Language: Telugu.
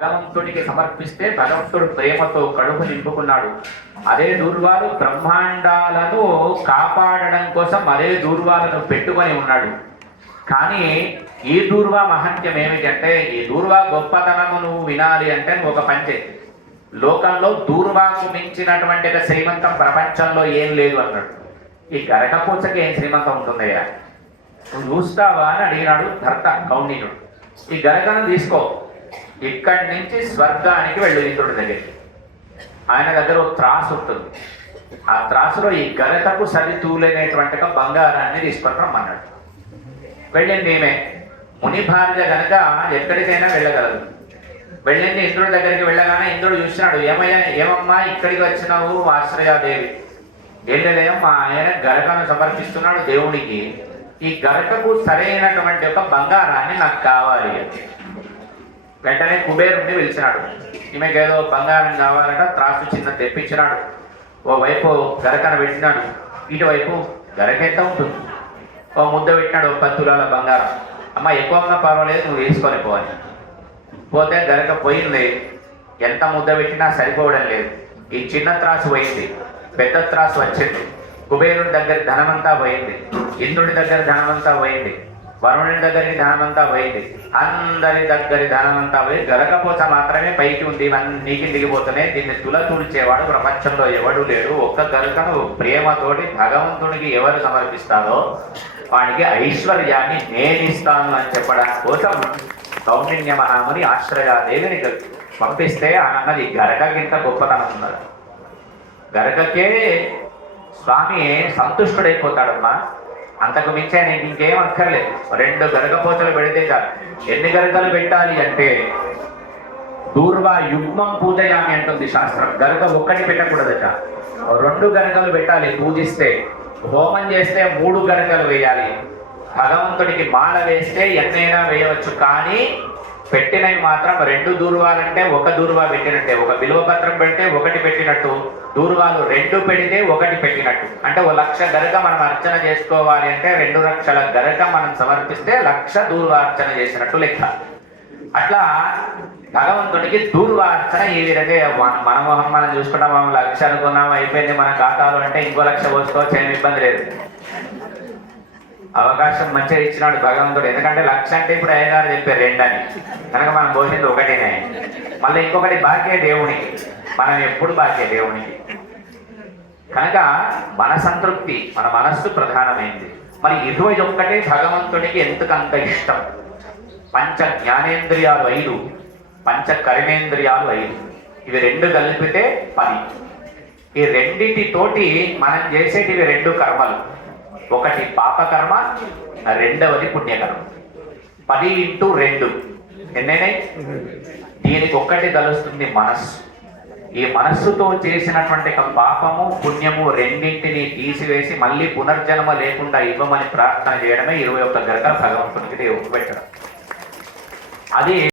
భగవంతుడికి సమర్పిస్తే భగవంతుడు ప్రేమతో కడుపు నింపుకున్నాడు. అదే దూర్వాలు బ్రహ్మాండాలను కాపాడడం కోసం అదే దూర్వాలను పెట్టుకొని ఉన్నాడు. కానీ ఈ దూర్వా మహత్యం ఏమిటంటే ఈ దూర్వా గొప్పతనము నువ్వు వినాలి అంటే నువ్వు ఒక పంచే. లోకంలో దూర్వాకు మించినటువంటి శ్రీమంతం ప్రపంచంలో ఏం లేదు అన్నాడు. ఈ గరకపోచకి ఏం శ్రీమంతం ఉంటుందయ్యా? నువ్వు చూస్తావా అని అడిగినాడు భర్త కౌండినుడు ఈ గరకను తీసుకో. ఇక్కడి నుంచి స్వర్గానికి వెళ్ళు ఇంద్రుడి దగ్గరికి. ఆయన దగ్గర ఒక త్రాసు ఉంటుంది. ఆ త్రాసులో ఈ గరకకు సరి తూలేనటువంటి బంగారాన్ని తీసుకొని రమ్మన్నాడు. వెళ్ళింది ఈమె ముని భార్య కనుక ఎక్కడికైనా వెళ్ళగలదు. వెళ్ళింది ఇంద్రుడి దగ్గరికి వెళ్ళగానే ఇంద్రుడు చూసినాడు ఏమయ్యా ఏమమ్మా ఇక్కడికి వచ్చినావు ఆశ్రయాదేవి. ఏంటంటే మా ఆయన గరకను సమర్పిస్తున్నాడు దేవుడికి ఈ గరకకు సరైనటువంటి ఒక బంగారాన్ని నాకు కావాలి అని. వెంటనే కుబేరుణ్ణి పిలిచినాడు. ఈమెకి ఏదో బంగారం కావాలట త్రాసు చిన్న తెప్పించినాడు. ఓ వైపు గరకన పెట్టినాడు. ఇటువైపు గరక ఎంత ఉంటుంది? ఓ ముద్ద పెట్టినాడు ఓ పది తులాల బంగారం. అమ్మ ఎక్కువ ఉన్నా పర్వాలేదు నువ్వు వేసుకొని పోవాలి పోతే గరక పోయింది. ఎంత ముద్ద పెట్టినా సరిపోవడం లేదు. ఈ చిన్న త్రాసు పోయింది. పెద్ద త్రాసు వచ్చింది. కుబేరుడి దగ్గర ధనమంతా పోయింది. ఇంద్రుడి దగ్గర ధనమంతా పోయింది. వరుణుని దగ్గరికి ధనమంతా పోయింది. అందరి దగ్గరి ధనమంతా పోయి గరకపోత మాత్రమే పైకి ఉంది. ఇవన్నీ దిగిపోతున్నాయి దీన్ని తుల తుడిచేవాడు ప్రపంచంలో ఎవడు లేడు. ఒక్క గలకను ప్రేమతోటి భగవంతునికి ఎవరు సమర్పిస్తారో వాడికి ఐశ్వర్యాన్ని నేనిస్తాను అని చెప్పడానికి కోసం కౌండిన్య మహాముని ఆశ్రయాదేవిని పంపిస్తే అన్నది గరకకింత గొప్పతనం ఉన్నది. గరకకే స్వామి సంతుష్టుడైపోతాడమ్మా? అంతకు మించే నీకు ఇంకేం అక్కర్లేదు. రెండు గరగపోతలు పెడితే చాలు. ఎన్ని గరకలు పెట్టాలి అంటే దూర్వ యుగ్మం పూజయామి అంటుంది శాస్త్రం. గరక ఒక్కటి పెట్టకూడదట రెండు గరకలు పెట్టాలి పూజిస్తే. హోమం చేస్తే మూడు గరకలు వేయాలి. భగవంతుడికి మాల వేస్తే ఎన్నైనా వేయవచ్చు కానీ పెట్టినవి మాత్రం రెండు దూర్వాలంటే ఒక దూర్వా పెట్టినట్టే ఒక విలువ పత్రం పెడితే ఒకటి పెట్టినట్టు దూర్వాలు రెండు పెడితే ఒకటి పెట్టినట్టు. అంటే ఒక లక్ష గరక మనం అర్చన చేసుకోవాలి అంటే రెండు లక్షల గరక మనం సమర్పిస్తే లక్ష దూర్వా అర్చన చేసినట్టు లెక్క. అట్లా భగవంతుడికి దూర్వార్చన ఈ విధంగా మనమోహం మనం చూసుకుంటాం మనం లక్ష అనుకున్నాం అయిపోయింది మన ఖాతాలు అంటే ఇంకో లక్ష పోసుకోవచ్చు ఏమి ఇబ్బంది లేదు. అవకాశం మంచిగా ఇచ్చినాడు భగవంతుడు. ఎందుకంటే లక్ష అంటే ఇప్పుడు ఐదారు చెప్పారు రెండని. కనుక మనం పోసింది ఒకటేనే. మళ్ళీ ఇంకొకటి బాకే దేవునికి మనం ఎప్పుడు బాకే దేవునికి కనుక మన సంతృప్తి మన మనస్సు ప్రధానమైంది. మరి ఇరవై ఒక్కటే భగవంతుడికి ఎందుకంత ఇష్టం? పంచ జ్ఞానేంద్రియాలు ఐదు పంచ కర్మేంద్రియాలు ఐదు. ఇవి రెండు కలిపితే పని ఈ రెండింటితోటి మనం చేసేటివి రెండు కర్మలు. ఒకటి పాపకర్మ రెండవది పుణ్యకర్మ. పది ఇంటూ రెండు. ఎన్నైనాయి? దీనికి ఒక్కటి కలుస్తుంది మనస్సు. ఈ మనస్సుతో చేసినటువంటి ఒక పాపము పుణ్యము రెండింటిని తీసివేసి మళ్ళీ పునర్జన్మ లేకుండా ఇవ్వమని ప్రార్థన చేయడమే ఇరవై ఒక్క గరక భగవంతునికి దేవుడు పెట్టడం. అది